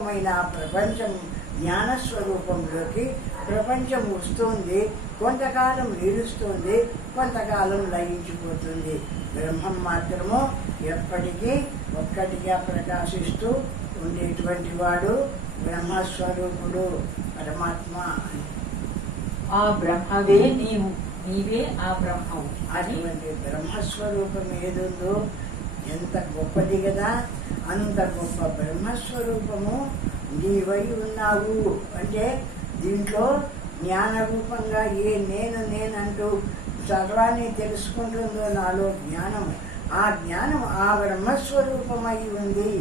ప్రపంచం జ్ఞానస్వరూపంలోకి ప్రపంచం వస్తుంది. కొంతకాలం నిలుస్తుంది, కొంతకాలం లయించిపోతుంది. బ్రహ్మం మాత్రము ఎప్పటికీ ఒక్కటిగా ప్రకాశిస్తూ ఉండేటువంటి వాడు బ్రహ్మస్వరూపుడు, పరమాత్మ. ఆ బ్రహ్మవే నీవు, నీవే ఆ బ్రహ్మం. అటువంటి బ్రహ్మస్వరూపం ఏదుందో ఎంత గొప్పది కదా. అంత గొప్ప బ్రహ్మస్వరూపము నీవై ఉన్నావు అంటే దీంట్లో జ్ఞాన రూపంగా ఏ నేనంటూ సర్వాన్ని తెలుసుకుంటుందో నాలో జ్ఞానము, ఆ జ్ఞానం ఆ బ్రహ్మస్వరూపమై ఉంది.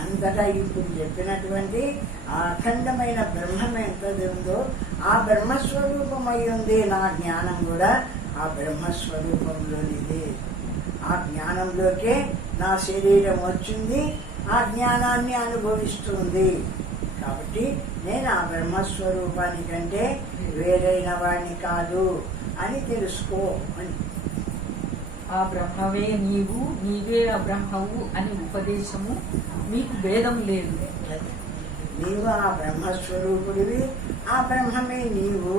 అంతటా ఇప్పుడు చెప్పినటువంటి ఆ అఖండమైన బ్రహ్మం ఎంతది ఉందో ఆ బ్రహ్మస్వరూపమై ఉంది. నా జ్ఞానం కూడా ఆ బ్రహ్మస్వరూపంలోనిది. ఆ జ్ఞానంలోకే నా శరీరం వచ్చింది, ఆ జ్ఞానాన్ని అనుభవిస్తుంది. కాబట్టి నేను ఆ బ్రహ్మస్వరూపానికంటే వేరైన వాడిని కాదు అని తెలుసుకో అని. ఆ బ్రహ్మవే నీవు, నీవే ఆ బ్రహ్మవు అని ఉపదేశము నీకు భేదం లేదు. నీవు ఆ బ్రహ్మస్వరూపుడివి, ఆ బ్రహ్మమే నీవు.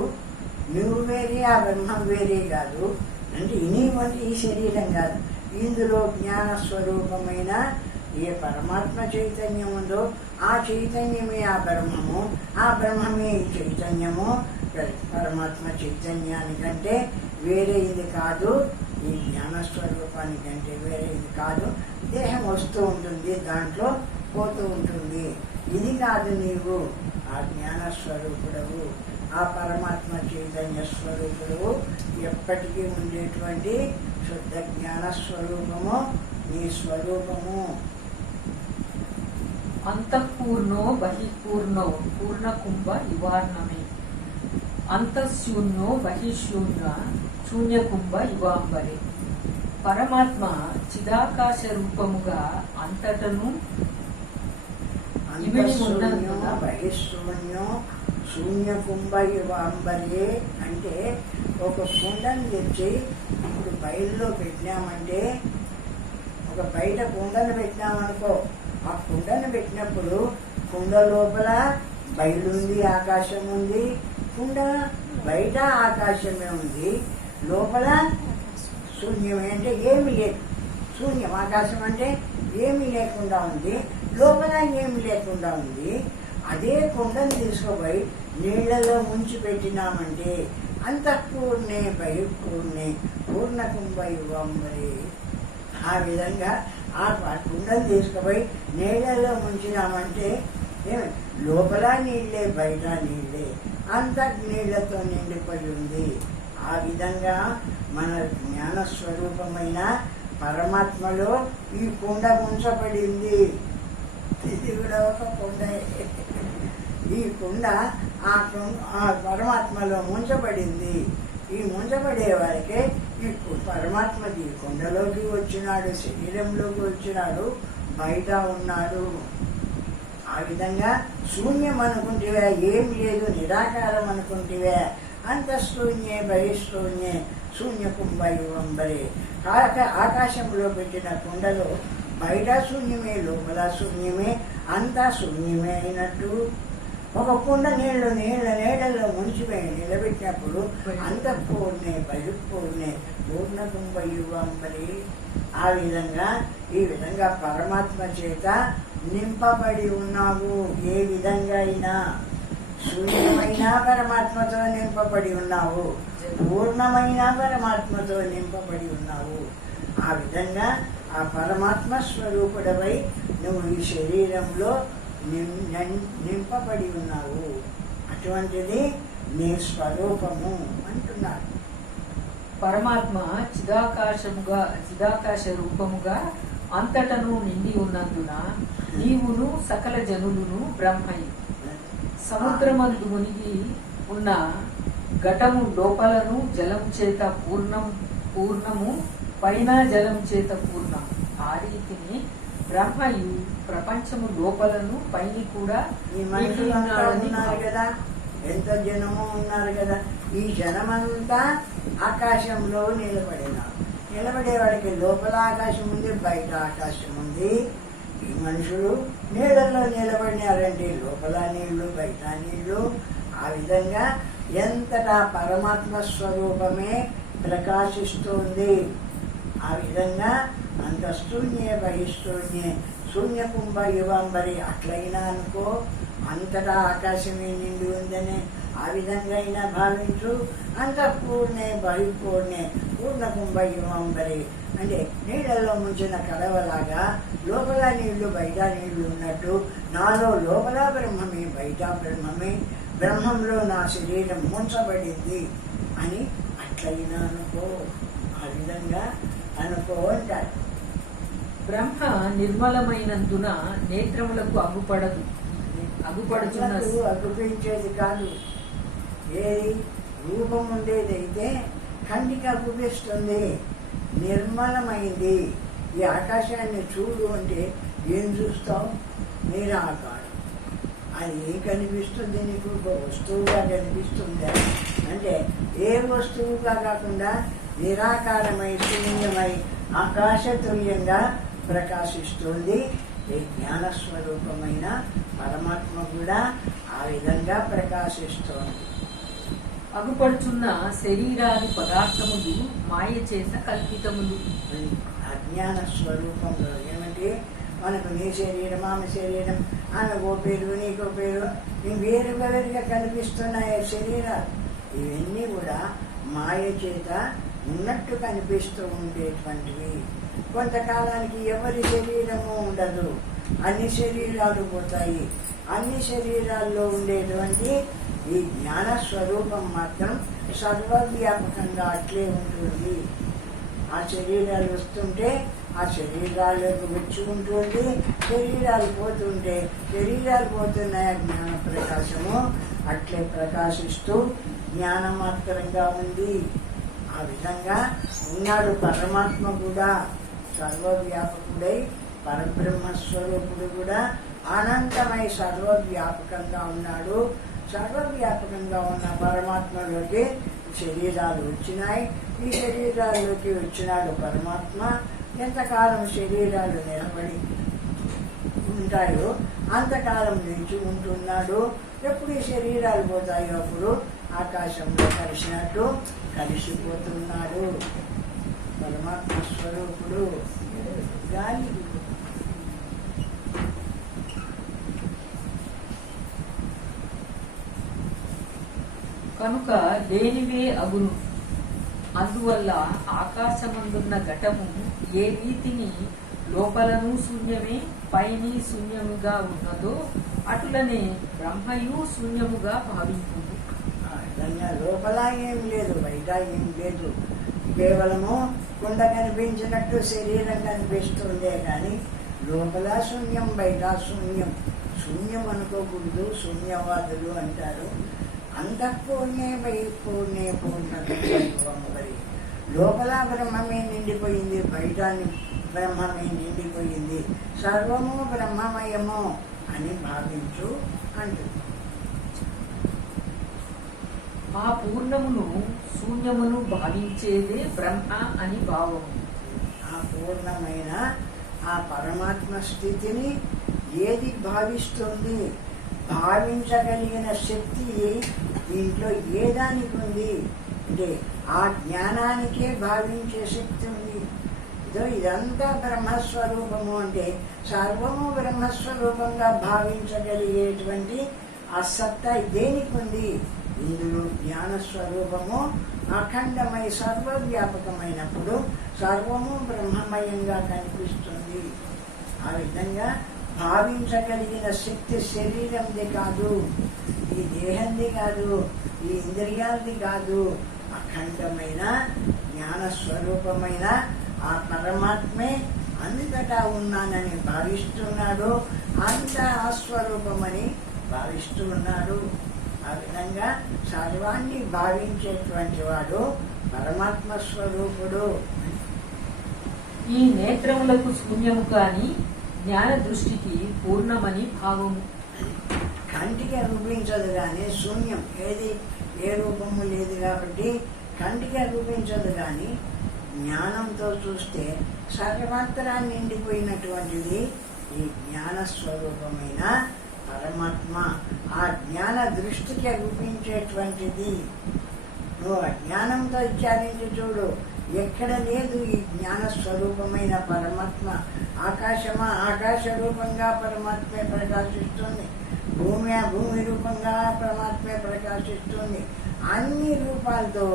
నువ్వు వేరే, ఆ బ్రహ్మం వేరే కాదు. అంటే నీవు అంటే ఈ శరీరం కాదు. ఇందులో జ్ఞానస్వరూపమైన ఏ పరమాత్మ చైతన్యం ఉందో ఆ చైతన్యమే ఆ బ్రహ్మము, ఆ బ్రహ్మమే ఈ చైతన్యము. పరమాత్మ చైతన్యానికంటే వేరే ఇది కాదు, ఈ జ్ఞానస్వరూపానికంటే వేరే ఇది కాదు. దేహం వస్తూ ఉంటుంది, దాంట్లో పోతూ ఉంటుంది. ఇది కాదు నీవు, ఆ జ్ఞానస్వరూపుడవు, ఆ పరమాత్మ చైతన్య స్వరూపుడు, ఎప్పటికీ ఉండేటువంటి శుద్ధ జ్ఞాన స్వరూపము నీ స్వరూపము. అంతఃపూర్ణో బహిఃపూర్ణో పూర్ణకుంభ ఇవార్ణమే, అంతఃశూన్యో బహిశూన్య శూన్యకుంభ ఇవాంబరే. పరమాత్మ చిదాకాశ రూపముగా అంతటను అంతఃశూన్యో బహిశూన్యో శూన్యకుంభ ఇవాంబరే అంటే ఒక కుండను తెచ్చి ఇప్పుడు బయలులో పెట్టినామంటే, ఒక బయట కుండను పెట్టినామనుకో, ఆ కుండను పెట్టినప్పుడు కుండ లోపల బయలుంది, ఆకాశం ఉంది. కుండ బయట ఆకాశమే ఉంది, లోపల శూన్యమే అంటే ఏమి లేదు. శూన్యం, ఆకాశం అంటే ఏమీ లేకుండా ఉంది, లోపల ఏమి లేకుండా ఉంది. అదే కుండను తీసుకుపోయి నీళ్లలో ముంచి పెట్టినామంటే అంతఃపూర్ణే బహిఃపూర్ణే పూర్ణకుంభ ఇవాంబరే. ఆ విధంగా ఆ కుండను తీసుకుపోయి నీళ్లలో ముంచినామంటే లోపల నీళ్లే, బయట నీళ్లే, అంత నీళ్లతో నిండిపోయి ఉంది. ఆ విధంగా మన జ్ఞానస్వరూపమైన పరమాత్మలో ఈ కుండ ముంచబడింది. ఇది కూడా ఒక కుండ. ఈ కుండ ఆ పరమాత్మలో ముంచబడింది. ఈ ముంచబడే వారికే ఈ పరమాత్మ ఈ కుండలోకి వచ్చినాడు, శరీరంలోకి వచ్చినాడు, బయట ఉన్నాడు. ఆ విధంగా శూన్యం అనుకుంటేవే, ఏం లేదు, నిరాకారం అనుకుంటేవే, అంతఃశూన్యే బహిశూన్యే శూన్యకుంభ ఇవాంబరే. ఆకాశంలో పెట్టిన కుండలో బయట శూన్యమే, లోపల శూన్యమే, అంతా శూన్యమే అయినట్టు. ఒక కుండ నీళ్ళలో ముంచిపోయి నిలబెట్టినప్పుడు అంతఃపూర్ణే బహిఃపూర్ణే పూర్ణకుంభ ఇవాంబరే. ఆ విధంగా ఈ విధంగా పరమాత్మ చేత నింపబడి ఉన్నావు. ఏ విధంగా అయినా శూన్యమైన పరమాత్మతో నింపబడి ఉన్నావు, పూర్ణమైన పరమాత్మతో నింపబడి ఉన్నావు. ఆ విధంగా ఆ పరమాత్మ స్వరూపుడవై నువ్వు ఈ శరీరంలో నింపబడి ఉన్నావు. అటువంటిది నీ స్వరూపము అంటున్నాడు. పరమాత్మ చిదాకాశ రూపముగా అంతటను నిండి ఉన్నందున నీవును సకల జనులును బ్రహ్మయి. సముద్రమందు మునిగి ఉన్న ఘటము లోపలను జలం చేత పూర్ణము, పైన జలం చేత పూర్ణం. ఆ రీతిని బ్రహ్మయు ప్రపంచము లోపలను పైన కూడా ఈ మనుషులంతా ఉన్నారు కదా, ఎంత జనము ఉన్నారు కదా. ఈ జనమంతా ఆకాశంలో నిలబడినారు. నిలబడే వాడికి లోపల ఆకాశం ఉంది, బయట ఆకాశం ఉంది. ఈ మనుషులు నీళ్ళల్లో నిలబడినారంటే లోపల నీళ్లు బయట నీళ్లు. ఆ విధంగా ఎంతటా పరమాత్మ స్వరూపమే ప్రకాశిస్తుంది. ఆ విధంగా అంతఃశూన్యే బహిశూన్యే శూన్యకుంభ యువాంబరి అట్లయినా అనుకో, అంతటా ఆకాశమే నిండి ఉందని ఆ విధంగా అయినా భావించు. అంతఃపూర్ణే బహిపూర్ణే పూర్ణకుంభ యువాంబరి అంటే నీళ్ళల్లో ముంచిన కడవలాగా లోపల నీళ్లు బయట నీళ్లు ఉన్నట్టు నాలో లోపల బ్రహ్మమే బయట బ్రహ్మమే, బ్రహ్మంలో నా శరీరం ముంచబడింది అని అట్లయినా అనుకో. ఆ విధంగా అనుకో అంటాడు. బ్రహ్మ నిర్మలమైనందున నేత్రములకు అగుపడుచున్న అగుపించేది కాదు. ఏది రూపం ఉండేదైతే కంటికి అగుపిస్తుంది. నిర్మలమైంది. ఈ ఆకాశాన్ని చూడు అంటే ఏం చూస్తావు? నిరాకారం. అది ఏం కనిపిస్తుంది నీకు? వస్తువుగా కనిపిస్తుందా అంటే ఏ వస్తువుగా కాకుండా నిరాకారమై శూన్యమై ఆకాశతుల్యంగా ప్రకాశిస్తుంది. ఈ జ్ఞానస్వరూపమైన పరమాత్మ కూడా ఆ విధంగా ప్రకాశిస్తోంది. అగుపడుచున్న శరీరాది పదార్థములు మాయ చేత కల్పితములు. అజ్ఞాన స్వరూపంలో ఏమంటే మనకు నీ శరీరం ఆమె శరీరం, ఆమెకో పేరు నీకో పేరు, వేరుగా కనిపిస్తున్నాయి శరీరాలు. ఇవన్నీ కూడా మాయ చేత ఉన్నట్టు కనిపిస్తూ ఉండేటువంటివి. కొంతకాలానికి ఎవరి శరీరము ఉండదు, అన్ని శరీరాలు పోతాయి. అన్ని శరీరాల్లో ఉండేటువంటి ఈ జ్ఞాన స్వరూపం మాత్రం సర్వవ్యాపకంగా అట్లే ఉంటుంది. ఆ శరీరాలు వస్తుంటే ఆ శరీరాలకు వచ్చి ఉంటుంది, శరీరాలు పోతుంటే శరీరాలు పోతున్నాయి. జ్ఞాన ప్రకాశము అట్లే ప్రకాశిస్తూ జ్ఞానమాత్రంగా ఉంది. ఆ విధంగా ఉన్నాడు పరమాత్మ కూడా. సర్వవ్యాపకుడై పరబ్రహ్మస్వరూపుడు కూడా అనంతమై సర్వవ్యాపకంగా ఉన్నాడు. సర్వవ్యాపకంగా ఉన్న పరమాత్మలోకి శరీరాలు వచ్చినాయి. ఈ శరీరాల్లోకి వచ్చినాడు పరమాత్మ. ఎంతకాలం శరీరాలు నిలబడి ఉంటాయో అంతకాలం నిలిచి ఉంటున్నాడు. ఎప్పుడు ఈ శరీరాలు పోతాయో అప్పుడు ఆకాశంలో కలిసినట్టు కలిసిపోతున్నాడు. పరమాత్మ స్వరూపుడు గాలి. కనుక లేనివే అగును. అందువల్ల ఆకాశమందున్న ఘటము ఏ రీతిని లోపలను శూన్యమే పైని శూన్యముగా ఉన్నదో అటులనే బ్రహ్మయు శూన్యముగా భావించును. లోపల ఏం లేదు, బయట ఏం లేదు. కేవలము కుండ కనిపించినట్టు శరీరం కనిపిస్తుందే కానీ లోపల శూన్యం బయట శూన్యం. శూన్యం అనుకోకూడదు, శూన్యవాదులు అంటారు. అంతఃపూర్ణే బహిపూర్ణే పూర్ణమరి. లోపల బ్రహ్మమే నిండిపోయింది, బయట బ్రహ్మమే నిండిపోయింది. సర్వము బ్రహ్మమయము అని భావించు అంటుంది. ఆ పూర్ణమును శూన్యమును భావించేదే బ్రహ్మ అని భావము. ఆ పూర్ణమైన ఆ పరమాత్మ స్థితిని ఏది భావిస్తుంది? భావించగలిగిన శక్తి దీంట్లో ఏ దానికి ఉంది అంటే ఆ జ్ఞానానికే భావించే శక్తి ఉంది. ఇదంతా బ్రహ్మస్వరూపము అంటే సర్వము బ్రహ్మస్వరూపంగా భావించగలిగేటువంటి ఆ సత్తా దేనికి ఉంది? ఇందులో జ్ఞానస్వరూపము అఖండమై సర్వవ్యాపకమైనప్పుడు సర్వము బ్రహ్మమయంగా కనిపిస్తుంది. ఆ విధంగా భావించగలిగిన శక్తి శరీరంది కాదు, ఈ దేహంది కాదు, ఈ ఇంద్రియాలది కాదు. అఖండమైన జ్ఞానస్వరూపమైన ఆ పరమాత్మే అంతటా ఉన్నానని భావిస్తున్నాడు, అంత ఆస్వరూపమని భావిస్తూ ఉన్నాడు. ఆ విధంగా సర్వాన్ని భావించేటువంటి వాడు పరమాత్మ స్వరూపుడు. ఈ నేత్రములకు శూన్యము కాని జ్ఞాన దృష్టికి పూర్ణమని భావము. కంటికి అనిపించదు కానీ శూన్యం, ఏది ఏ రూపము లేదు కాబట్టి కంటికి అనిపించదు కానీ జ్ఞానంతో చూస్తే సర్వత్రా నిండిపోయినటువంటిది ఈ జ్ఞాన స్వరూపమైన పరమాత్మ. ఆ జ్ఞాన దృష్టికి రూపించేటువంటిది. నువ్వు అజ్ఞానంతో విచారించి చూడు, ఎక్కడ లేదు ఈ జ్ఞాన స్వరూపమైన పరమాత్మ. ఆకాశమా, ఆకాశ రూపంగా పరమాత్మే ప్రకాశిస్తుంది. భూమి, భూమి రూపంగా పరమాత్మే ప్రకాశిస్తుంది. అన్ని రూపాలతో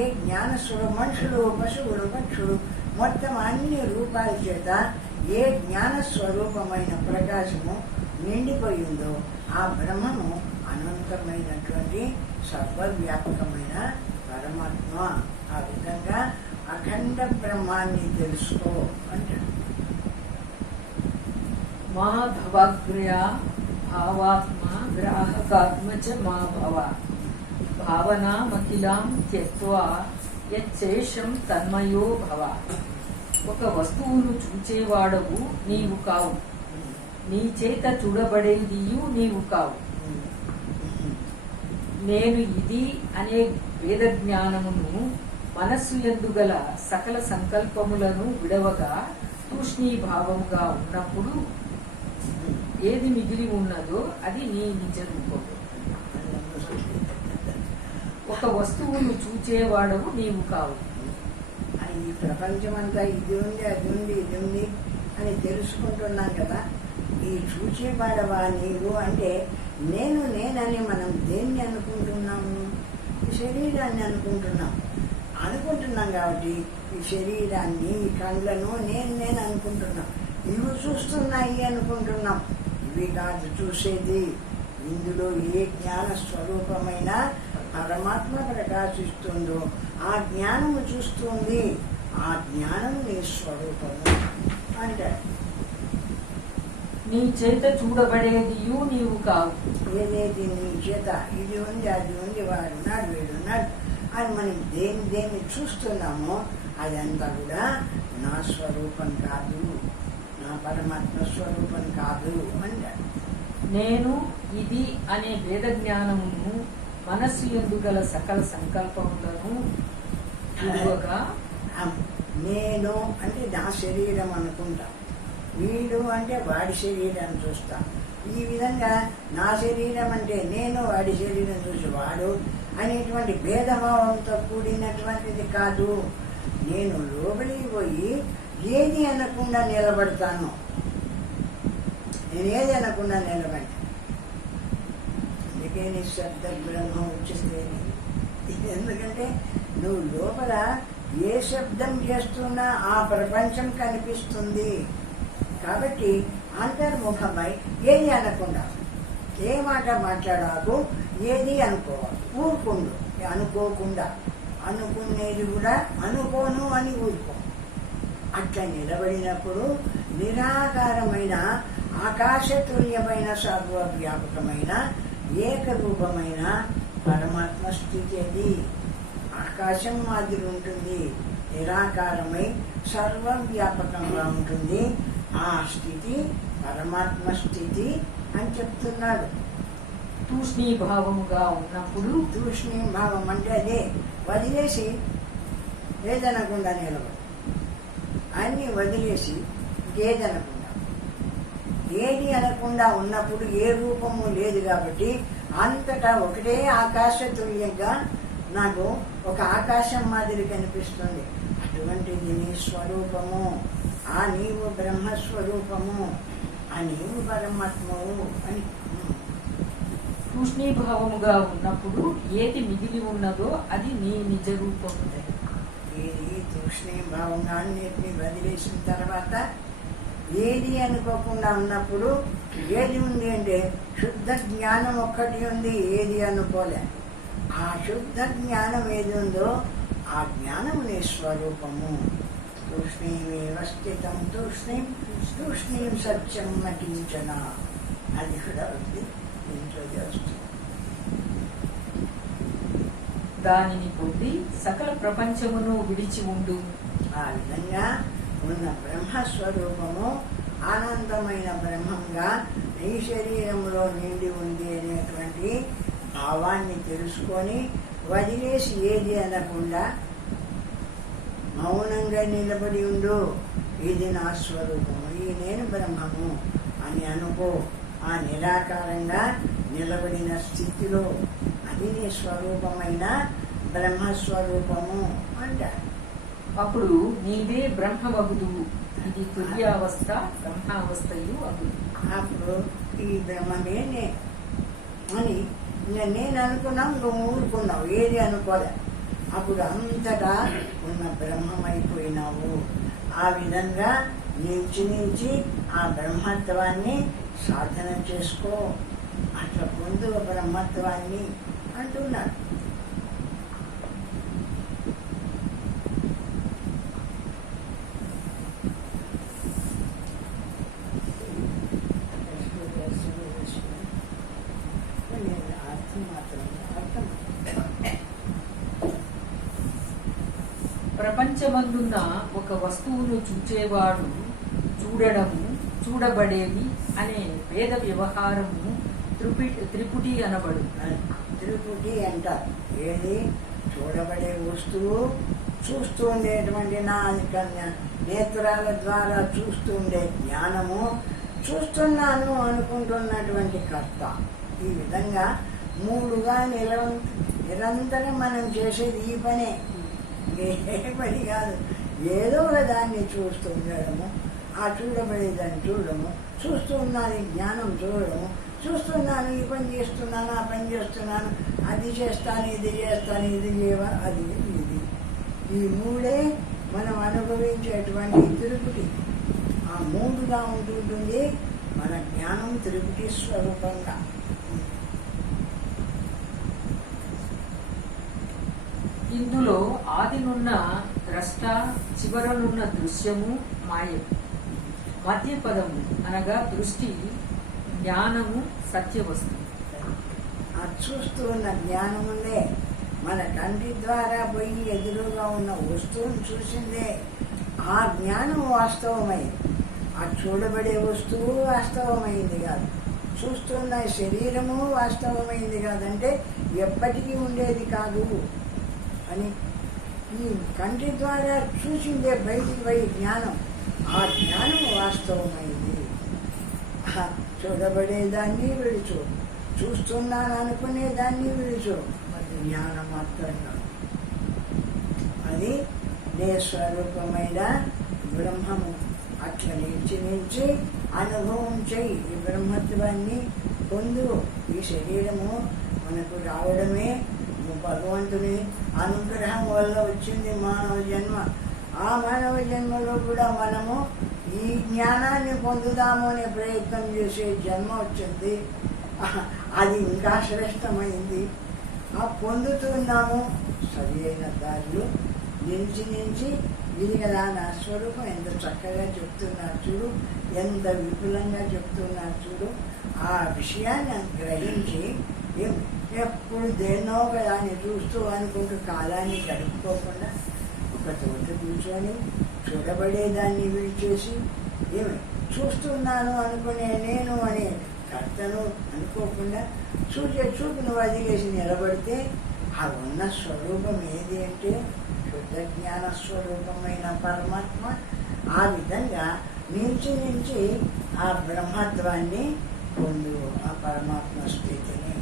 ఏ జ్ఞాన మనుషులు, పశువులు, పక్షులు, మొత్తం అన్ని రూపాల చేత ఏ జ్ఞాన స్వరూపమైన ప్రకాశము నిండిపోయిందో ఆ బ్రహ్మము అనంతమైనటువంటి సర్వవ్యాపకమైన పరమాత్మ. ఆ విధంగా అఖండ బ్రహ్మాన్ని తెలుసుకో అంటాడు. మా భవగ్రయ భావాత్మ గ్రాహకాత్మ చ మా భవ భావనామఖిలాం త్యక్త్వా యచ్చేషం తన్మయో భవ. ఒక వస్తువును చూచేవాడవు నీవు కావు, నీ చేత చూడబడేదియు నీవు కావు. నేను ఇది అనే వేద జ్ఞానమును మనస్సు యందు గల సకల సంకల్పములను విడవగా తూష్ణీభావముగా ఉన్నప్పుడు ఏది మిగిలి ఉన్నదో అది నీ నిజ రూపము. ఒక వస్తువును చూచేవాడవు నీవు కావు. ఈ ప్రపంచమంతా ఇది ఉంది, అది ఉంది, ఇది ఉంది అని తెలుసుకుంటున్నాం కదా. ఈ చూచేవాడవా నీవు అంటే నేను నేనని మనం దేన్ని అనుకుంటున్నాము? ఈ శరీరాన్ని అనుకుంటున్నాం కాబట్టి ఈ శరీరాన్ని, ఈ కళ్ళను నేను అనుకుంటున్నాం. ఇవి చూస్తున్నాయి అనుకుంటున్నాం. ఇవి కాదు చూసేది. ఇందులో ఏ జ్ఞాన స్వరూపమైన పరమాత్మ ప్రకాశిస్తుందో ఆ జ్ఞానము చూస్తుంది. ఆ జ్ఞానం నీ స్వరూపము అంటాడు. నీ చేత చూడబడేదియు నీవు కావు. ఏదేది నీ చేత ఇది ఉంది, అది ఉంది, వాడున్నాడు, వీడున్నాడు అని మనం దేన్ని చూస్తున్నామో అదంతా కూడా నా స్వరూపం కాదు, నా పరమాత్మ స్వరూపం కాదు అంటాడు. నేను ఇది అనే వేద జ్ఞానమును మనస్సు యందు గల సకల సంకల్పములను చూడగా, నేను అంటే నా శరీరం అనుకుంటా, వీడు అంటే వాడి శరీరం చూస్తా. ఈ విధంగా నా శరీరం అంటే నేను, వాడి శరీరం చూసి వాడు అనేటువంటి భేదభావంతో కూడినటువంటిది కాదు. నేను లోపలికి పోయి ఏది అనకుండా నిలబడతాను. నేను ఏది అనకుండా నిలబడి, అందుకే నిశ్శబ్ద బ్రహ్మం వచ్చేసేది. ఎందుకంటే నువ్వు లోపల ఏ శబ్దం చేస్తున్నా ఆ ప్రపంచం కనిపిస్తుంది. కాబట్టి అంతర్ముఖమై ఏది అనకుండా, ఏ మాట మాట్లాడాకు, ఏది అనుకోవాలి, ఊరుకుండు. అనుకోకుండా, అనుకునేది కూడా అనుకోను అని ఊరుకో. అట్లా నిలబడినప్పుడు నిరాకారమైన ఆకాశతుల్యమైన సర్వవ్యాపకమైన ఏకరూపమైన పరమాత్మ స్థితి అది. ఆకాశం మాదిరి ఉంటుంది, నిరాకారమై సర్వవ్యాపకంగా ఉంటుంది. ఆ స్థితి పరమాత్మ స్థితి అని చెప్తున్నాడు. తూష్ణీభావముగా ఉన్నప్పుడు, తూష్ణీభావం అంటే అదే వదిలేసి ఏదనకుండా నిలబడి, అన్ని వదిలేసి ఏదనకుండా, ఏది అనకుండా ఉన్నప్పుడు ఏ రూపము లేదు కాబట్టి అంతటా ఒకటే ఆకాశతుల్యంగా నాకు ఒక ఆకాశం మాదిరి కనిపిస్తుంది. అటువంటిది నీ స్వరూపము. ఆ నీవు బ్రహ్మస్వరూపము, ఆ నీవు పరమాత్మవు అని. తూష్ణీభావముగా ఉన్నప్పుడు ఏది మిగిలి ఉన్నదో అది నీ నిజ రూపము. ఏది తూష్ణీభావంగా అన్నిటిని వదిలేసిన తర్వాత ఏది అనుకోకుండా ఉన్నప్పుడు ఏది ఉంది అంటే శుద్ధ జ్ఞానం ఒక్కటి ఉంది, ఏది అనుకోలే. ఆ శుద్ధ జ్ఞానం ఏది ఉందో ఆ జ్ఞానం నీ స్వరూపము. తూష్ణీమేవ స్థితం తూష్ణీం సత్యం నటించన. అది కూడా ఉంది ఇంట్లో చేస్తుంది. దానిని పొంది సకల ప్రపంచమును విడిచి ఉండు. ఆ విధంగా ఉన్న బ్రహ్మస్వరూపము ఆనందమైన బ్రహ్మంగా నీ శరీరంలో నిండి ఉంది అనేటువంటి భావాన్ని తెలుసుకొని వదిలేసి ఏది అనకుండా మౌనంగా నిలబడి ఉండు. ఇది నా స్వరూపము, అది నేను బ్రహ్మము అని అనుకో. ఆ నిరాకారంగా నిలబడిన స్థితిలో అది నీ స్వరూపమైన బ్రహ్మస్వరూపము అంటారు. అప్పుడు నీవే బ్రహ్మమగుదువు. ఇది తుర్యావస్థ బ్రహ్మావస్థయు అగుదు. అప్పుడు ఈ బ్రహ్మమే అని నేను అనుకున్నాం, నువ్వు ఊరుకున్నావు, ఏది అనుకోలే. అప్పుడు అంతటా ఉన్న బ్రహ్మమైపోయినావు. ఆ విధంగా నిలిచి ఆ బ్రహ్మత్వాన్ని సాధన చేసుకో, అట్లా పొందు బ్రహ్మత్వాన్ని అంటున్నాడు. ప్రపంచమందున్న ఒక వస్తువును చూచేవాడు చూడడము, చూడబడేది అనే వేద వ్యవహారము త్రిపుటి అనబడు. త్రిపుటి అంటారు. ఏది? చూడబడే వస్తువు, చూస్తూ ఉండేటువంటి నా నేత్రాల ద్వారా చూస్తూ ఉండే జ్ఞానము, చూస్తున్నాను అనుకుంటున్నటువంటి కర్త. ఈ విధంగా మూడుగా నిరంతరం మనం చేసేది ఈ పనే, ఏ పని కాదు. ఏదో ఒక దాన్ని చూస్తూ ఉండడము, ఆ చూడబడేదాన్ని చూడడము, చూస్తూ ఉన్నాను జ్ఞానం చూడడము, చూస్తున్నాను ఈ పని చేస్తున్నాను, ఆ పని చేస్తున్నాను, అది చేస్తాను, ఇది చేస్తాను, ఇది చేయవా, అది ఇది. ఈ మూడే మనం అనుభవించేటువంటి తిరుపతి. ఆ మూడుగా ఉంటుంటుంది మన జ్ఞానం తిరుపతి స్వరూపంగా. ఇందులో ఆదినున్న ద్రష్ట, చివరనున్న దృశ్యము మాయం. మధ్య పదము అనగా దృష్టి, జ్ఞానము సత్యవస్తు. ఆ చూస్తూ ఉన్న జ్ఞానముందే మన కంటి ద్వారా పోయి ఎదురుగా ఉన్న వస్తువును చూసిందే. ఆ జ్ఞానం వాస్తవమైంది. ఆ చూడబడే వస్తువు వాస్తవమైంది కాదు, చూస్తున్న శరీరము వాస్తవమైంది కాదంటే ఎప్పటికీ ఉండేది కాదు అని. ఈ కంటి ద్వారా చూసిందే బయటికి పోయి జ్ఞానం, ఆ జ్ఞానం వాస్తవమైంది. చూడబడేదాన్ని విడిచు, చూస్తున్నాను అనుకునేదాన్ని విడిచు, అది జ్ఞానం మాత్రంగా. అది నే స్వరూపమైన బ్రహ్మము. అట్లా నిలిచి అనుభవం చెయ్యి, ఈ బ్రహ్మత్వాన్ని పొందు. ఈ శరీరము మనకు రావడమే భగవంతుని అనుగ్రహం వల్ల వచ్చింది మానవ జన్మ. ఆ మానవ జన్మలో కూడా మనము ఈ జ్ఞానాన్ని పొందుదాము అనే ప్రయత్నం చేసే జన్మ వచ్చింది. అది ఇంకా శ్రేష్టమైంది. ఆ పొందుతున్నాము సరి అయిన దారిలో నిలిచి ఇది కదా నా స్వరూపం, ఎంత చక్కగా చెప్తున్నారు చూడు, ఎంత విపులంగా చెప్తున్నారు చూడు. ఆ విషయాన్ని గ్రహించి ఎప్పుడు దేన్నో దాన్ని చూస్తూ అనుకుంటూ కాలాన్ని గడుపుకోకుండా ఒక చోట కూర్చొని చూడబడేదాన్ని విడిచేసి చూస్తున్నాను అనుకునే నేను అనే కర్తను అనుకోకుండా చూసే చూపును వదిలేసి నిలబడితే ఆ ఉన్న స్వరూపం ఏది అంటే శుద్ధ జ్ఞాన స్వరూపమైన పరమాత్మ. ఆ విధంగా నుంచి ఆ బ్రహ్మత్వాన్ని పొందు, ఆ పరమాత్మ స్థితిని.